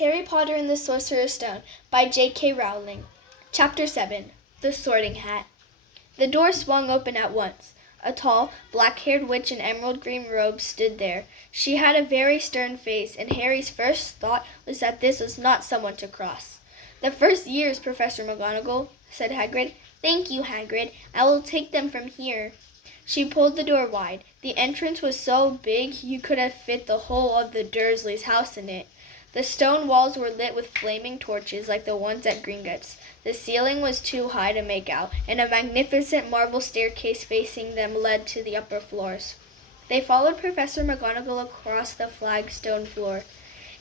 Harry Potter and the Sorcerer's Stone by J.K. Rowling. Chapter 7. The Sorting Hat. The door swung open at once. A tall, black-haired witch in emerald green robes stood there. She had a very stern face, and Harry's first thought was that this was not someone to cross. "The first years, Professor McGonagall," said Hagrid. "Thank you, Hagrid. I will take them from here." She pulled the door wide. The entrance was so big you could have fit the whole of the Dursleys' house in it. The stone walls were lit with flaming torches like the ones at Gringotts. The ceiling was too high to make out, and a magnificent marble staircase facing them led to the upper floors. They followed Professor McGonagall across the flagstone floor.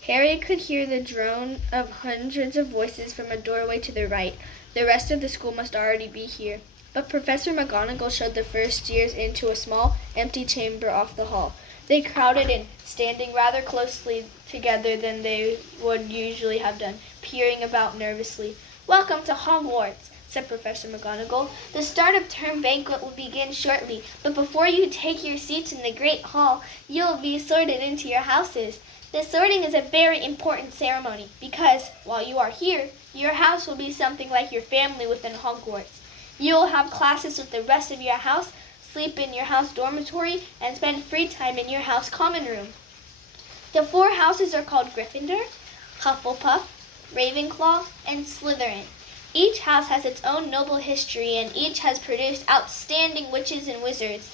Harry could hear the drone of hundreds of voices from a doorway to the right. The rest of the school must already be here. But Professor McGonagall showed the first years into a small, empty chamber off the hall. They crowded in, standing rather closely together than they would usually have done, peering about nervously. "Welcome to Hogwarts," said Professor McGonagall. "The start of term banquet will begin shortly, but before you take your seats in the Great Hall, you will be sorted into your houses. This sorting is a very important ceremony, because, while you are here, your house will be something like your family within Hogwarts. You will have classes with the rest of your house, sleep in your house dormitory, and spend free time in your house common room. The 4 houses are called Gryffindor, Hufflepuff, Ravenclaw, and Slytherin. Each house has its own noble history, and each has produced outstanding witches and wizards.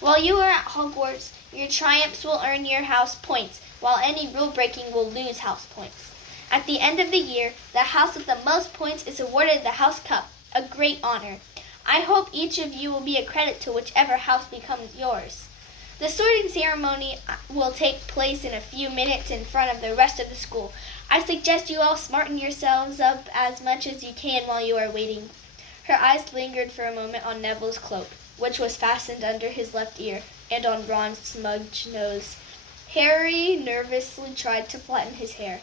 While you are at Hogwarts, your triumphs will earn your house points, while any rule-breaking will lose house points. At the end of the year, the house with the most points is awarded the House Cup, a great honor. I hope each of you will be a credit to whichever house becomes yours. The sorting ceremony will take place in a few minutes in front of the rest of the school. I suggest you all smarten yourselves up as much as you can while you are waiting." Her eyes lingered for a moment on Neville's cloak, which was fastened under his left ear, and on Ron's smudged nose. Harry nervously tried to flatten his hair.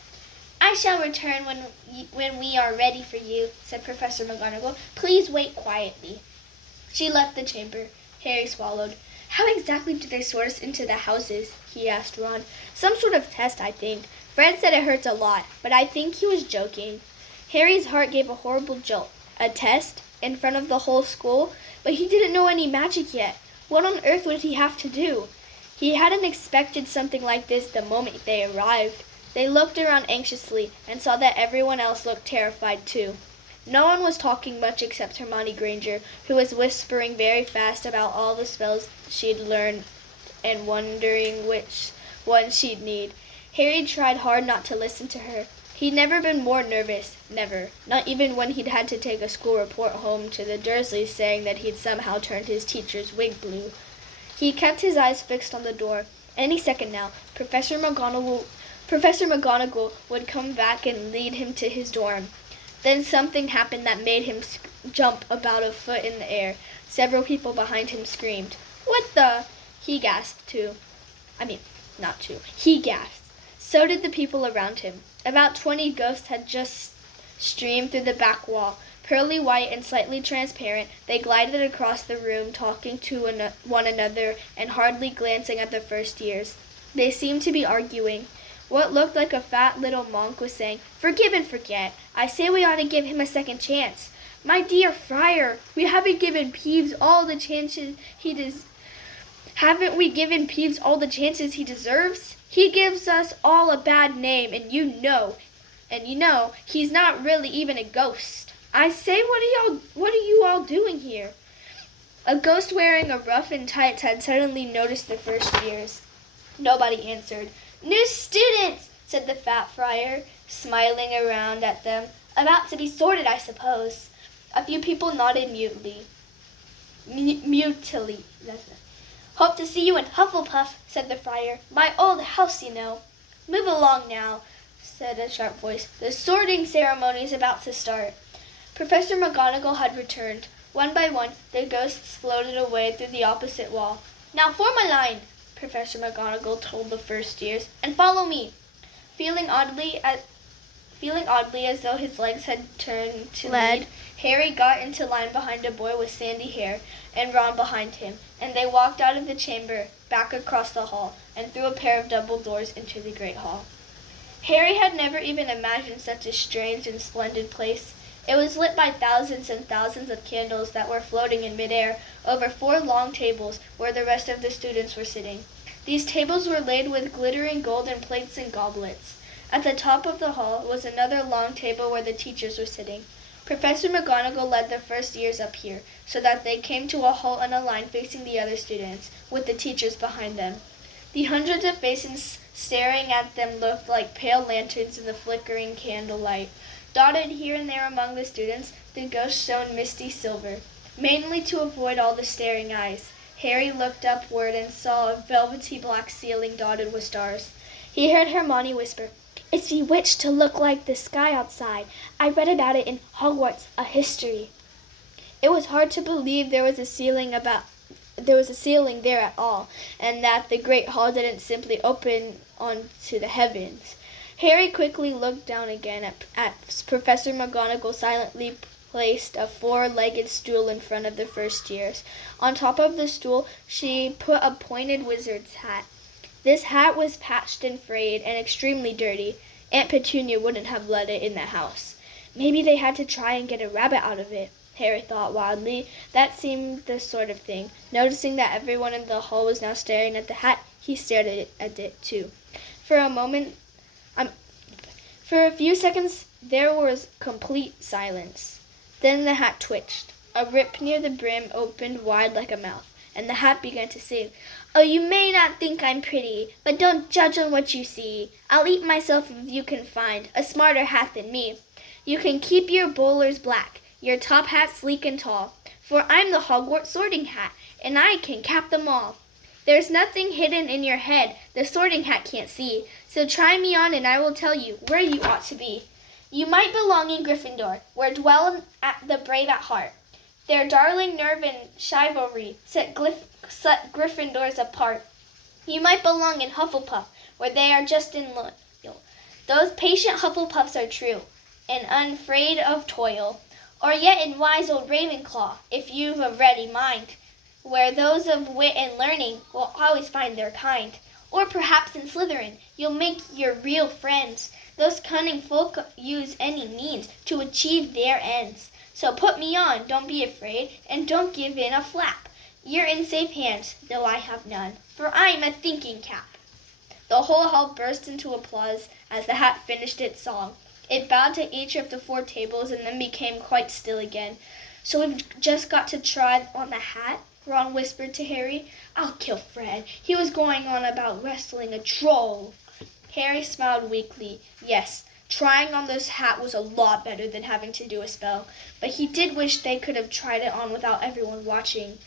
"I shall return when we are ready for you," said Professor McGonagall. "Please wait quietly." She left the chamber. Harry swallowed. "How exactly do they sort us into the houses?" he asked Ron. "Some sort of test, I think. Fred said it hurts a lot, but I think he was joking." Harry's heart gave a horrible jolt. A test? In front of the whole school? But he didn't know any magic yet. What on earth would he have to do? He hadn't expected something like this the moment they arrived. They looked around anxiously and saw that everyone else looked terrified too. No one was talking much except Hermione Granger, who was whispering very fast about all the spells she'd learned and wondering which one she'd need. Harry tried hard not to listen to her. He'd never been more nervous, never, not even when he'd had to take a school report home to the Dursleys saying that he'd somehow turned his teacher's wig blue. He kept his eyes fixed on the door. Any second now, Professor McGonagall would come back and lead him to his dorm. Then something happened that made him jump about a foot in the air. Several people behind him screamed. "What the?" He gasped too. He gasped. So did the people around him. About 20 ghosts had just streamed through the back wall. Pearly white and slightly transparent, they glided across the room, talking to one another and hardly glancing at the first years. They seemed to be arguing. What looked like a fat little monk was saying, "Forgive and forget. I say we ought to give him a second chance." "My dear Friar, we haven't given Peeves all the chances he deserves? He gives us all a bad name, and you know, he's not really even a ghost. I say, what are you all doing here?" A ghost wearing a ruff and tights had suddenly noticed the first years. Nobody answered. "New students," said the fat friar, smiling around at them. "About to be sorted, I suppose." A few people nodded mutely. "Hope to see you in Hufflepuff," said the friar. "My old house, you know." "Move along now," said a sharp voice. "The sorting ceremony is about to start." Professor McGonagall had returned. One by one, the ghosts floated away through the opposite wall. "Now form a line," Professor McGonagall told the first years, "and follow me." Feeling oddly as though his legs had turned to lead, Harry got into line behind a boy with sandy hair, and Ron behind him, and they walked out of the chamber, back across the hall, and through a pair of double doors into the Great Hall. Harry had never even imagined such a strange and splendid place. It was lit by thousands and thousands of candles that were floating in midair over 4 long tables where the rest of the students were sitting. These tables were laid with glittering golden plates and goblets. At the top of the hall was another long table where the teachers were sitting. Professor McGonagall led the first years up here, so that they came to a halt in a line facing the other students, with the teachers behind them. The hundreds of faces staring at them looked like pale lanterns in the flickering candlelight. Dotted here and there among the students, the ghosts shone misty silver. Mainly to avoid all the staring eyes, Harry looked upward and saw a velvety black ceiling dotted with stars. He heard Hermione whisper, "It's bewitched to look like the sky outside. I read about it in Hogwarts, a history." It was hard to believe there was a ceiling there at all, and that the great hall didn't simply open onto the heavens. Harry quickly looked down again at Professor McGonagall silently placed a 4-legged stool in front of the first years. On top of the stool she put a pointed wizard's hat. This hat was patched and frayed and extremely dirty. Aunt Petunia wouldn't have let it in the house. Maybe they had to try and get a rabbit out of it, Harry thought wildly. That seemed the sort of thing. Noticing that everyone in the hall was now staring at the hat, he stared at it too. For a few seconds there was complete silence. Then the hat twitched. A rip near the brim opened wide like a mouth, and the hat began to sing. "Oh, you may not think I'm pretty, but don't judge on what you see. I'll eat myself if you can find a smarter hat than me. You can keep your bowlers black, your top hat sleek and tall, for I'm the Hogwarts sorting hat, and I can cap them all. There's nothing hidden in your head the sorting hat can't see, so try me on and I will tell you where you ought to be. You might belong in Gryffindor, where dwell the brave at heart. Their darling nerve and chivalry set Gryffindors apart. You might belong in Hufflepuff, where they are just in loyal. Those patient Hufflepuffs are true, and unafraid of toil. Or yet in wise old Ravenclaw, if you've a ready mind, where those of wit and learning will always find their kind. Or perhaps in Slytherin, you'll make your real friends. Those cunning folk use any means to achieve their ends. So put me on, don't be afraid, and don't give in a flap. You're in safe hands, though I have none, for I'm a thinking cap." The whole hall burst into applause as the hat finished its song. It bowed to each of the 4 tables and then became quite still again. "So we've just got to try on the hat?" Ron whispered to Harry. "I'll kill Fred. He was going on about wrestling a troll." Harry smiled weakly. Yes, trying on this hat was a lot better than having to do a spell, but he did wish they could have tried it on without everyone watching.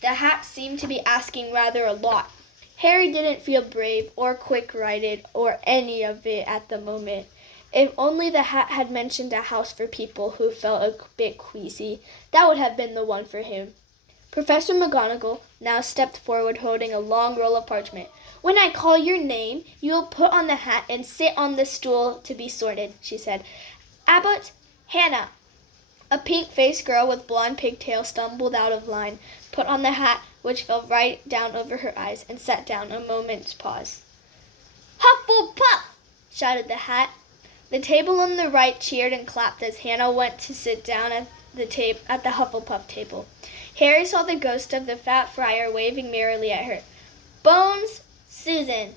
The hat seemed to be asking rather a lot. Harry didn't feel brave or quick-witted or any of it at the moment. If only the hat had mentioned a house for people who felt a bit queasy, that would have been the one for him. Professor McGonagall now stepped forward holding a long roll of parchment. "When I call your name, you will put on the hat and sit on the stool to be sorted," she said. "Abbott, Hannah." A pink-faced girl with blonde pigtails stumbled out of line, put on the hat, which fell right down over her eyes, and sat down. A moment's pause. "Hufflepuff!" shouted the hat. The table on the right cheered and clapped as Hannah went to sit down at the Hufflepuff table. Harry saw the ghost of the fat friar waving merrily at her. "Bones, Susan."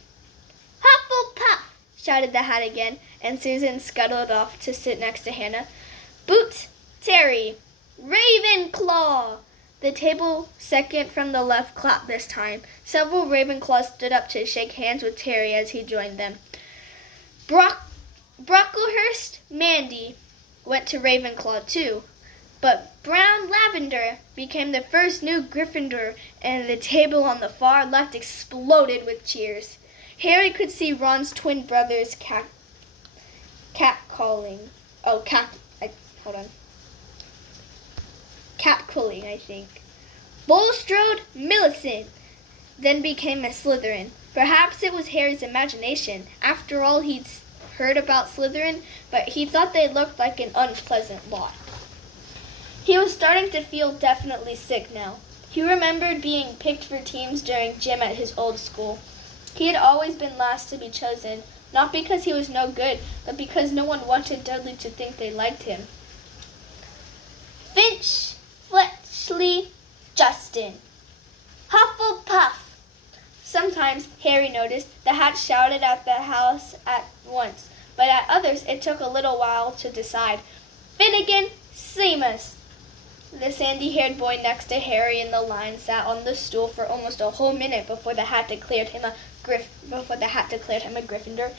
"Hufflepuff!" shouted the hat again, and Susan scuttled off to sit next to Hannah. "Boot, Terry." "Ravenclaw!" The table second from the left clapped this time. Several Ravenclaws stood up to shake hands with Terry as he joined them. Brocklehurst Mandy went to Ravenclaw too, but Brown Lavender became the first new Gryffindor, and the table on the far left exploded with cheers. Harry could see Ron's twin brothers catcalling. Catcalling, I think. Bulstrode Millicent then became a Slytherin. Perhaps it was Harry's imagination. After all, he'd heard about Slytherin, but he thought they looked like an unpleasant lot. He was starting to feel definitely sick now. He remembered being picked for teams during gym at his old school. He had always been last to be chosen, Not because he was no good, but because no one wanted Dudley to think they liked him. Finch, Fletchley, Justin. Hufflepuff! Sometimes, Harry noticed, the hat shouted at the house at once, but at others it took a little while to decide. Finnegan, Seamus! The sandy-haired boy next to Harry in the line sat on the stool for almost a whole minute before the hat declared him a Gryffindor.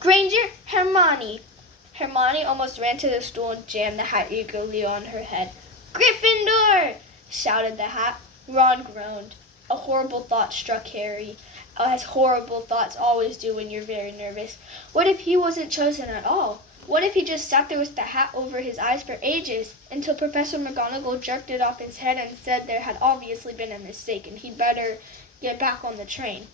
Granger, Hermione! Hermione almost ran to the stool and jammed the hat eagerly on her head. Gryffindor! Shouted the hat. Ron groaned. A horrible thought struck Harry, as horrible thoughts always do when you're very nervous. What if he wasn't chosen at all? What if he just sat there with the hat over his eyes for ages, until Professor McGonagall jerked it off his head and said there had obviously been a mistake and he'd better get back on the train?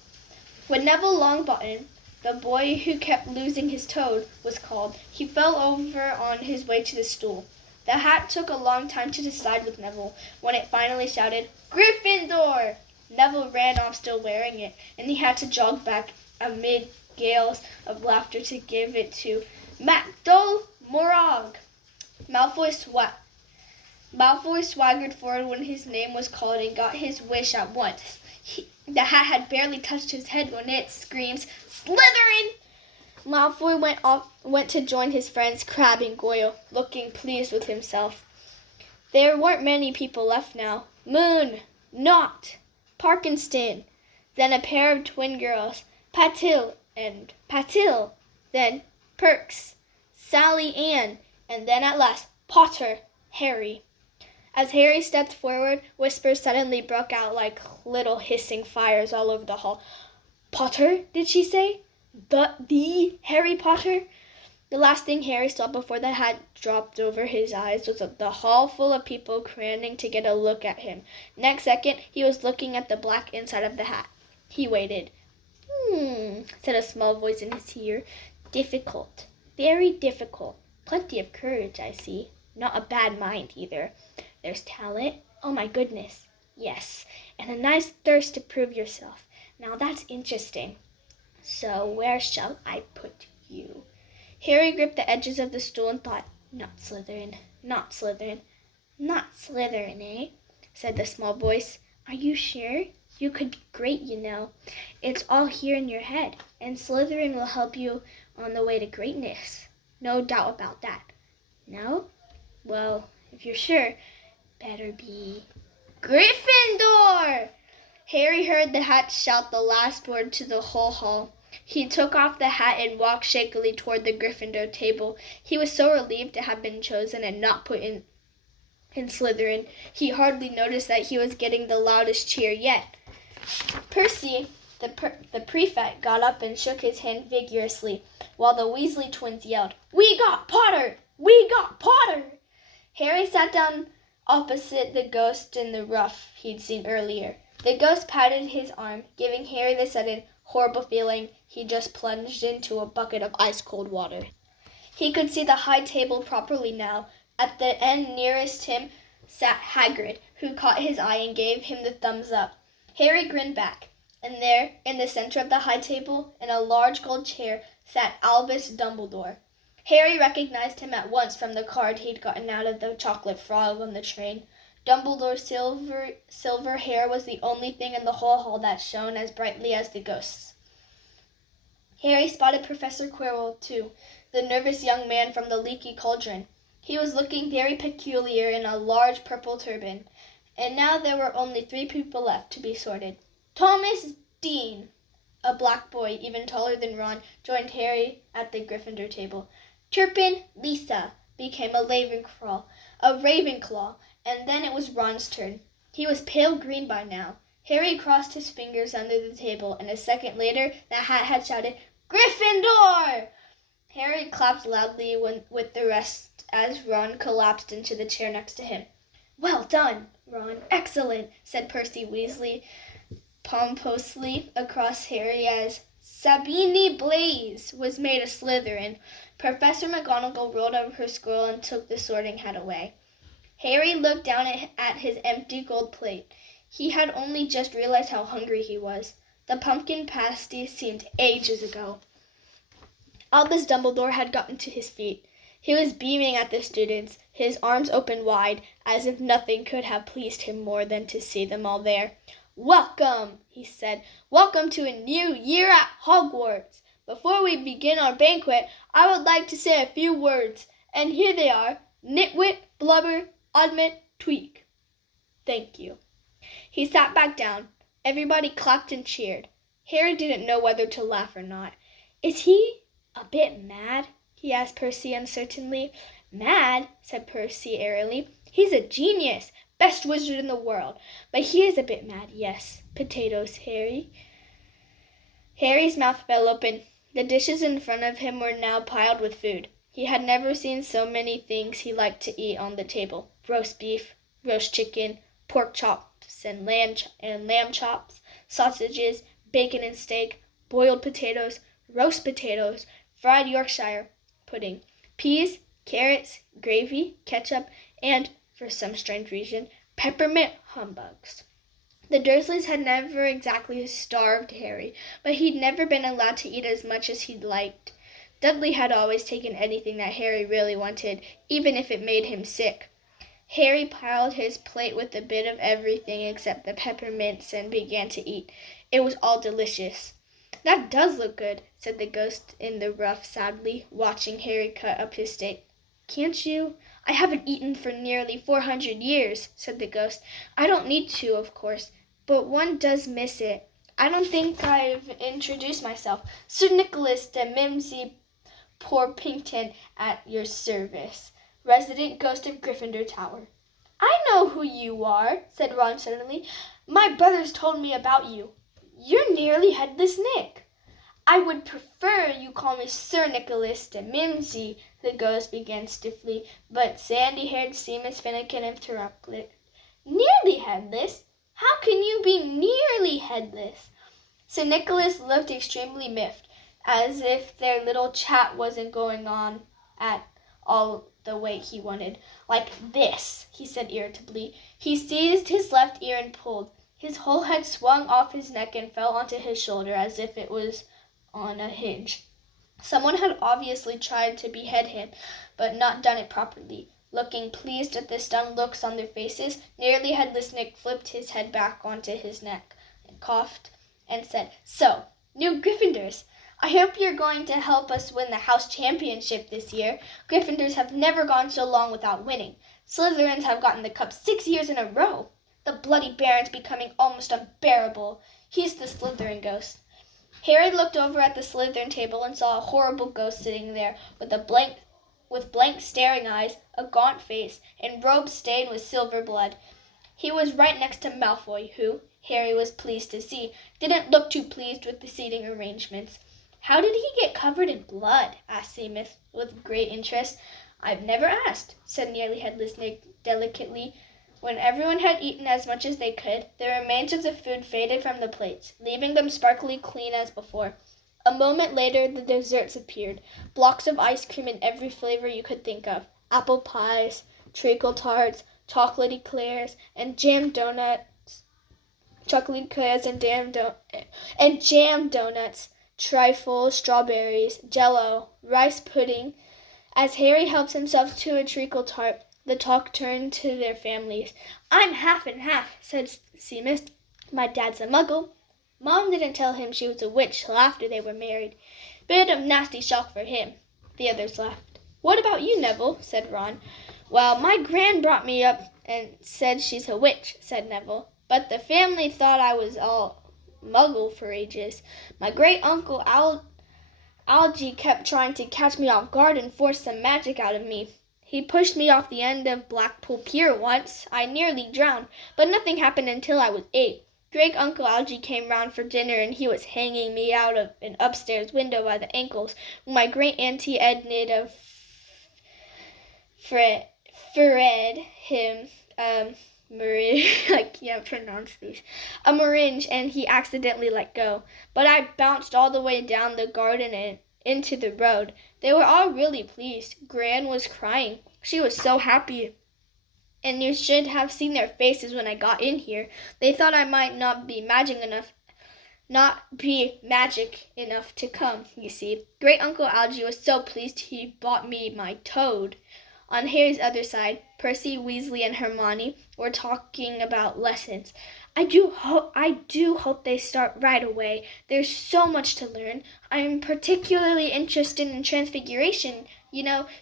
When Neville Longbottom, the boy who kept losing his toad, was called, he fell over on his way to the stool. The hat took a long time to decide with Neville. When it finally shouted, Gryffindor! Neville ran off still wearing it, and he had to jog back amid gales of laughter to give it to MacDowell Morag. Malfoy swaggered forward when his name was called and got his wish at once. The hat had barely touched his head when it screamed, Slytherin! Malfoy went to join his friends Crabbe and Goyle, looking pleased with himself. There weren't many people left now. Moon, Nott, Parkinson, then a pair of twin girls, Patil, then Perks, Sally Ann, and then at last Potter, Harry. As Harry stepped forward, whispers suddenly broke out like little hissing fires all over the hall. Potter, did she say? The Harry Potter? The last thing Harry saw before the hat dropped over his eyes was the hall full of people craning to get a look at him. Next second, he was looking at the black inside of the hat. He waited. Said a small voice in his ear. Difficult. Very difficult. Plenty of courage, I see. Not a bad mind, either. There's talent. Oh, my goodness. Yes. And a nice thirst to prove yourself. Now, that's interesting. So, where shall I put you? Harry gripped the edges of the stool and thought, Not Slytherin, not Slytherin, not Slytherin, eh? Said the small voice. Are you sure? You could be great, you know. It's all here in your head, and Slytherin will help you on the way to greatness. No doubt about that. No? Well, if you're sure, better be Gryffindor! Harry heard the hat shout the last word to the whole hall. He took off the hat and walked shakily toward the Gryffindor table. He was so relieved to have been chosen and not put in Slytherin. He hardly noticed that he was getting the loudest cheer yet. Percy, the prefect, got up and shook his hand vigorously, while the Weasley twins yelled, We got Potter! We got Potter! Harry sat down opposite the ghost in the ruff he'd seen earlier. The ghost patted his arm, giving Harry the sudden, horrible feeling he just plunged into a bucket of ice-cold water. He could see the high table properly now. At the end nearest him sat Hagrid, who caught his eye and gave him the thumbs up. Harry grinned back, and there, in the center of the high table, in a large gold chair, sat Albus Dumbledore. Harry recognized him at once from the card he'd gotten out of the chocolate frog on the train. Dumbledore's silver hair was the only thing in the whole hall that shone as brightly as the ghost's. Harry spotted Professor Quirrell, too, the nervous young man from the leaky cauldron. He was looking very peculiar in a large purple turban. And now there were only 3 people left to be sorted. Thomas Dean, a black boy even taller than Ron, joined Harry at the Gryffindor table. Turpin Lisa became a Ravenclaw, and then it was Ron's turn. He was pale green by now. Harry crossed his fingers under the table, and a second later the hat had shouted, Gryffindor! Harry clapped loudly with the rest as Ron collapsed into the chair next to him. Well done, Ron. Excellent, said Percy Weasley pompously across Harry as Sabini Blaze was made a Slytherin. Professor McGonagall rolled up her scroll and took the sorting hat away. Harry looked down at his empty gold plate. He had only just realized how hungry he was. The pumpkin pasty seemed ages ago. Albus Dumbledore had gotten to his feet. He was beaming at the students, his arms open wide, as if nothing could have pleased him more than to see them all there. "Welcome," he said. "Welcome to a new year at Hogwarts. Before we begin our banquet, I would like to say a few words, and here they are: Nitwit, Blubber, Oddment, Tweak. Thank you." He sat back down. Everybody clapped and cheered. Harry didn't know whether to laugh or not. "Is he a bit mad?" he asked Percy uncertainly. "Mad?" said Percy airily. "He's a genius, best wizard in the world. But he is a bit mad, yes. Potatoes, Harry." Harry's mouth fell open. The dishes in front of him were now piled with food. He had never seen so many things he liked to eat on the table: roast beef, roast chicken, pork chops and lamb chops, sausages, bacon and steak, boiled potatoes, roast potatoes, fried Yorkshire pudding, peas, carrots, gravy, ketchup, and, for some strange reason, peppermint humbugs. The Dursleys had never exactly starved Harry, but he'd never been allowed to eat as much as he'd liked. Dudley had always taken anything that Harry really wanted, even if it made him sick. Harry piled his plate with a bit of everything except the peppermints and began to eat. It was all delicious. "That does look good," said the ghost in the ruff sadly, watching Harry cut up his steak. "Can't you?" "I haven't eaten for nearly 400 years," said the ghost. "I don't need to, of course, but one does miss it. I don't think I've introduced myself. Sir Nicholas de Mimsy Porpington at your service, resident ghost of Gryffindor Tower." "I know who you are," said Ron suddenly. "My brothers told me about you. You're nearly Headless Nick." "I would prefer you call me Sir Nicholas de Mimsy," the ghost began stiffly, but sandy-haired Seamus Finnegan interrupted. "Nearly headless? How can you be nearly headless?" Sir Nicholas looked extremely miffed, as if their little chat wasn't going on at all the way he wanted. "Like this," he said irritably. He seized his left ear and pulled. His whole head swung off his neck and fell onto his shoulder as if it was on a hinge. Someone had obviously tried to behead him, but not done it properly. Looking pleased at the stunned looks on their faces, nearly Headless Nick flipped his head back onto his neck, and coughed, and said, "So, new Gryffindors, I hope you're going to help us win the house championship this year. Gryffindors have never gone so long without winning. Slytherins have gotten the cup 6 years in a row. The bloody Baron's becoming almost unbearable." He's the Slytherin ghost. Harry looked over at the Slytherin table and saw a horrible ghost sitting there with blank staring eyes, a gaunt face, and robes stained with silver blood. He was right next to Malfoy, who, Harry was pleased to see, didn't look too pleased with the seating arrangements. "How did he get covered in blood?" asked Seamus, with great interest. "I've never asked," said Nearly Headless Nick delicately. When everyone had eaten as much as they could, the remains of the food faded from the plates, leaving them sparkly clean as before. A moment later the desserts appeared, blocks of ice cream in every flavor you could think of: apple pies, treacle tarts, chocolate eclairs, and jam donuts, jam donuts, trifles, strawberries, jello, rice pudding. As Harry helped himself to a treacle tart, the talk turned to their families. "I'm half and half," said Seamus. "My dad's a muggle. Mom didn't tell him she was a witch till after they were married. Bit of nasty shock for him." The others laughed. "What about you, Neville?" said Ron. "Well, my gran brought me up and said she's a witch," said Neville. "But the family thought I was all muggle for ages. My great-uncle Algie kept trying to catch me off guard and force some magic out of me. He pushed me off the end of Blackpool Pier once. I nearly drowned, but nothing happened until I was 8. Great-uncle Algie came round for dinner and he was hanging me out of an upstairs window by the ankles when my great-auntie Enid of Fred him, I can't pronounce these, a meringue, and he accidentally let go. But I bounced all the way down the garden and into the road. They were all really pleased. Gran was crying. She was so happy. And you should have seen their faces when I got in here. They thought I might not be magic enough not be magic enough to come, you see. Great Uncle Algy was so pleased he bought me my toad. On Harry's other side, Percy, Weasley, and Hermione were talking about lessons. I do hope they start right away. There's so much to learn. I'm particularly interested in transfiguration,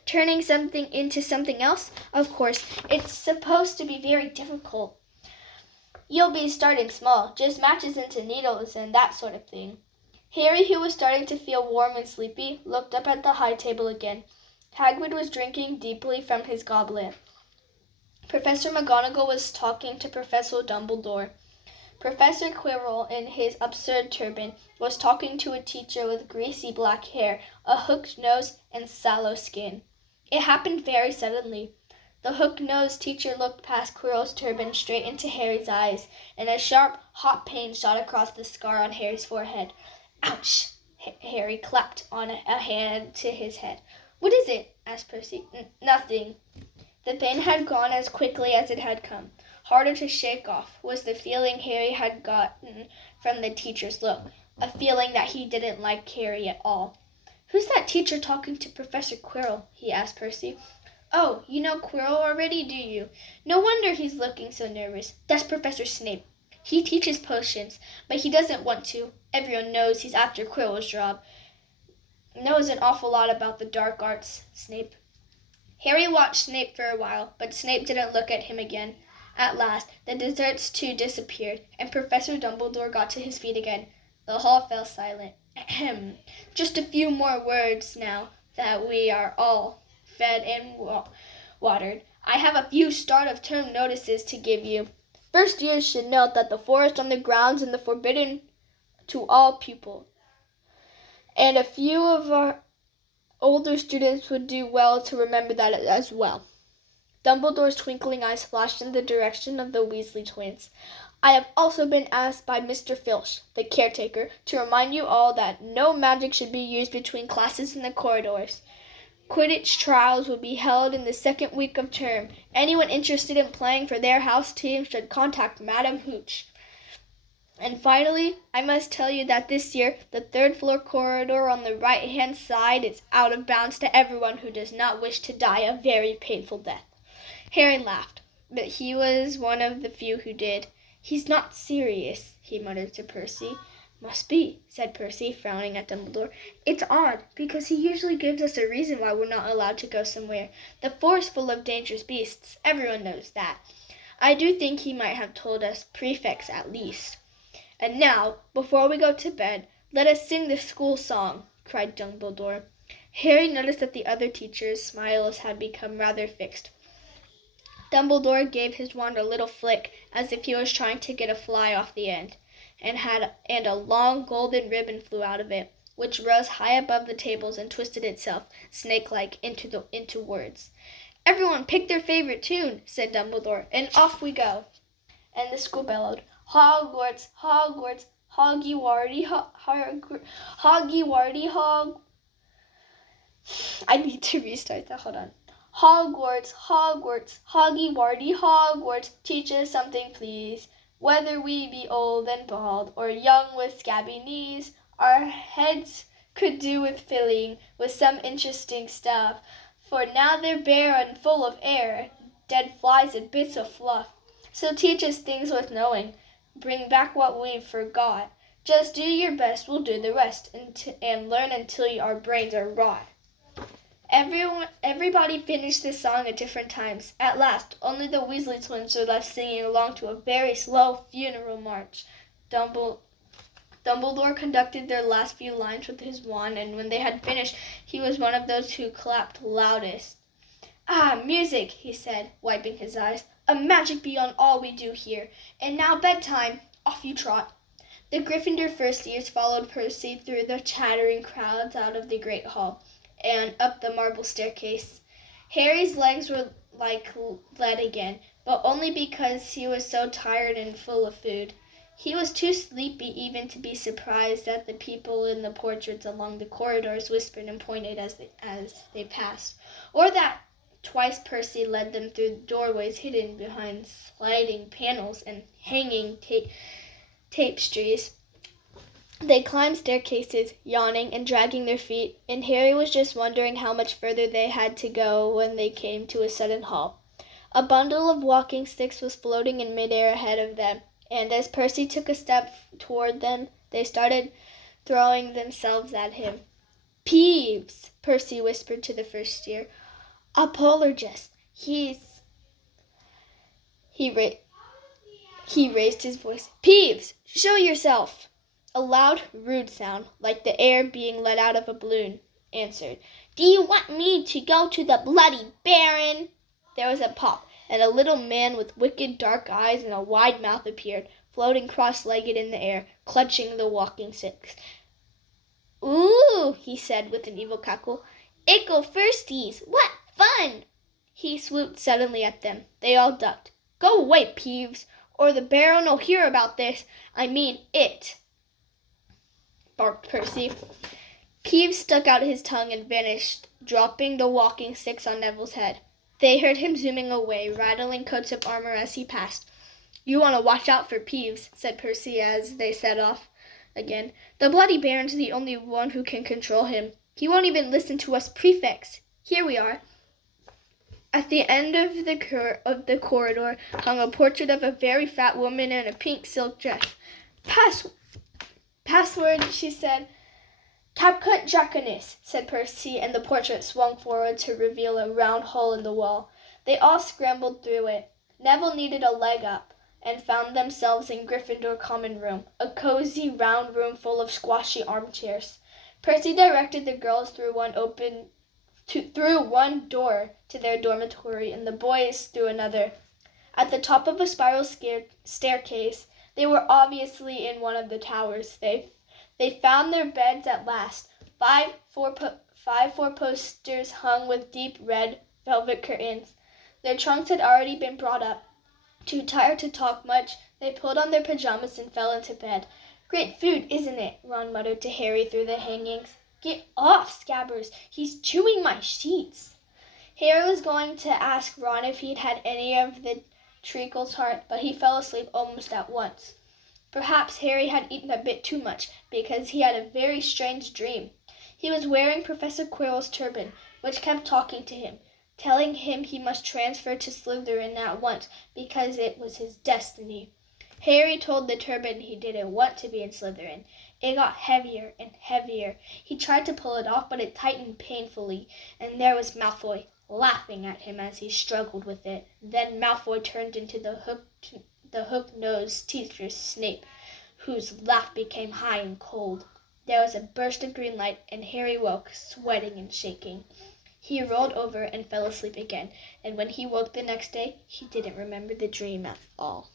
turning something into something else. Of course, it's supposed to be very difficult. You'll be starting small, just matches into needles and that sort of thing. Harry, who was starting to feel warm and sleepy, looked up at the high table again. Hagrid was drinking deeply from his goblet. Professor McGonagall was talking to Professor Dumbledore. Professor Quirrell, in his absurd turban, was talking to a teacher with greasy black hair, a hooked nose, and sallow skin. It happened very suddenly. The hooked-nosed teacher looked past Quirrell's turban straight into Harry's eyes, and a sharp, hot pain shot across the scar on Harry's forehead. Ouch! Harry clapped on a hand to his head. What is it? Asked Percy. Nothing. The pain had gone as quickly as it had come. Harder to shake off was the feeling Harry had gotten from the teacher's look, a feeling that he didn't like Harry at all. Who's that teacher talking to Professor Quirrell? He asked Percy. Oh, you know Quirrell already, do you? No wonder he's looking so nervous. That's Professor Snape. He teaches potions, but he doesn't want to. Everyone knows he's after Quirrell's job. Knows an awful lot about the dark arts, Snape. Harry watched Snape for a while, but Snape didn't look at him again. At last, the desserts too disappeared, and Professor Dumbledore got to his feet again. The hall fell silent. Ahem. Just a few more words now that we are all fed and watered. I have a few start-of-term notices to give you. First years should note that the forest on the grounds is forbidden to all pupils, and a few of our older students would do well to remember that as well. Dumbledore's twinkling eyes flashed in the direction of the Weasley twins. I have also been asked by Mr. Filch, the caretaker, to remind you all that no magic should be used between classes in the corridors. Quidditch trials will be held in the second week of term. Anyone interested in playing for their house team should contact Madam Hooch. And finally, I must tell you that this year, the third-floor corridor on the right-hand side is out of bounds to everyone who does not wish to die a very painful death. Harry laughed, but he was one of the few who did. He's not serious, he muttered to Percy. Must be, said Percy, frowning at Dumbledore. It's odd, because he usually gives us a reason why we're not allowed to go somewhere. The forest full of dangerous beasts, everyone knows that. I do think he might have told us prefects at least. And now, before we go to bed, let us sing the school song, cried Dumbledore. Harry noticed that the other teachers' smiles had become rather fixed. Dumbledore gave his wand a little flick, as if he was trying to get a fly off the end, and a long golden ribbon flew out of it, which rose high above the tables and twisted itself, snake-like, into words. Everyone pick their favorite tune, said Dumbledore, and off we go. And the school bellowed, Hogwarts, Hogwarts, Hoggy-Warty, Hoggy-Warty, Hog... I need to restart that, hold on. Hogwarts, Hogwarts, Hoggy-Warty, Hogwarts, teach us something, please. Whether we be old and bald, or young with scabby knees, our heads could do with filling with some interesting stuff, for now they're bare and full of air, dead flies and bits of fluff. So teach us things worth knowing. Bring back what we've forgot. Just do your best, we'll do the rest, and learn until our brains are rot. Everybody finished this song at different times. At last, only the Weasley twins were left singing along to a very slow funeral march. Dumbledore conducted their last few lines with his wand, and when they had finished, he was one of those who clapped loudest. Ah, music, he said, wiping his eyes. A magic beyond all we do here. And now bedtime. Off you trot. The Gryffindor first years followed Percy through the chattering crowds out of the great hall and up the marble staircase. Harry's legs were like lead again, but only because he was so tired and full of food. He was too sleepy even to be surprised that the people in the portraits along the corridors whispered and pointed as they passed, or that twice Percy led them through doorways hidden behind sliding panels and hanging tapestries. They climbed staircases, yawning and dragging their feet, and Harry was just wondering how much further they had to go when they came to a sudden halt. A bundle of walking sticks was floating in midair ahead of them, and as Percy took a step toward them, they started throwing themselves at him. "Peeves!" Percy whispered to the first year. "Apologist. He raised his voice. "Peeves, show yourself!" A loud, rude sound, like the air being let out of a balloon, answered. "Do you want me to go to the bloody Baron?" There was a pop, and a little man with wicked dark eyes and a wide mouth appeared, floating cross-legged in the air, clutching the walking sticks. "Ooh," he said with an evil cackle. "Ickle firsties! What fun!" He swooped suddenly at them. They all ducked. "Go away, Peeves, or the Baron'll hear about this. I mean it," barked Percy. Peeves stuck out his tongue and vanished, dropping the walking sticks on Neville's head. They heard him zooming away, rattling coats of armor as he passed. "You want to watch out for Peeves," said Percy as they set off again. "The bloody Baron's the only one who can control him. He won't even listen to us prefects. Here we are." At the end of the corridor hung a portrait of a very fat woman in a pink silk dress. Password," she said. "Capcut Draconis," said Percy, and the portrait swung forward to reveal a round hole in the wall. They all scrambled through it. Neville needed a leg up, and found themselves in Gryffindor Common Room, a cozy round room full of squashy armchairs. Percy directed the girls through one door to their dormitory, and the boys through another. At the top of a spiral staircase, they were obviously in one of the towers. They found their beds at last. Five four-posters hung with deep red velvet curtains. Their trunks had already been brought up. Too tired to talk much, they pulled on their pajamas and fell into bed. "Great food, isn't it?" Ron muttered to Harry through the hangings. "Get off, Scabbers! He's chewing my sheets." Harry was going to ask Ron if he'd had any of the treacle tart, but he fell asleep almost at once. Perhaps Harry had eaten a bit too much, because he had a very strange dream. He was wearing Professor Quirrell's turban, which kept talking to him, telling him he must transfer to Slytherin at once, because it was his destiny. Harry told the turban he didn't want to be in Slytherin. It got heavier and heavier. He tried to pull it off, but it tightened painfully, and there was Malfoy, laughing at him as he struggled with it. Then Malfoy turned into the hook-nosed teacher Snape, whose laugh became high and cold. There was a burst of green light, and Harry woke, sweating and shaking. He rolled over and fell asleep again, and when he woke the next day, he didn't remember the dream at all.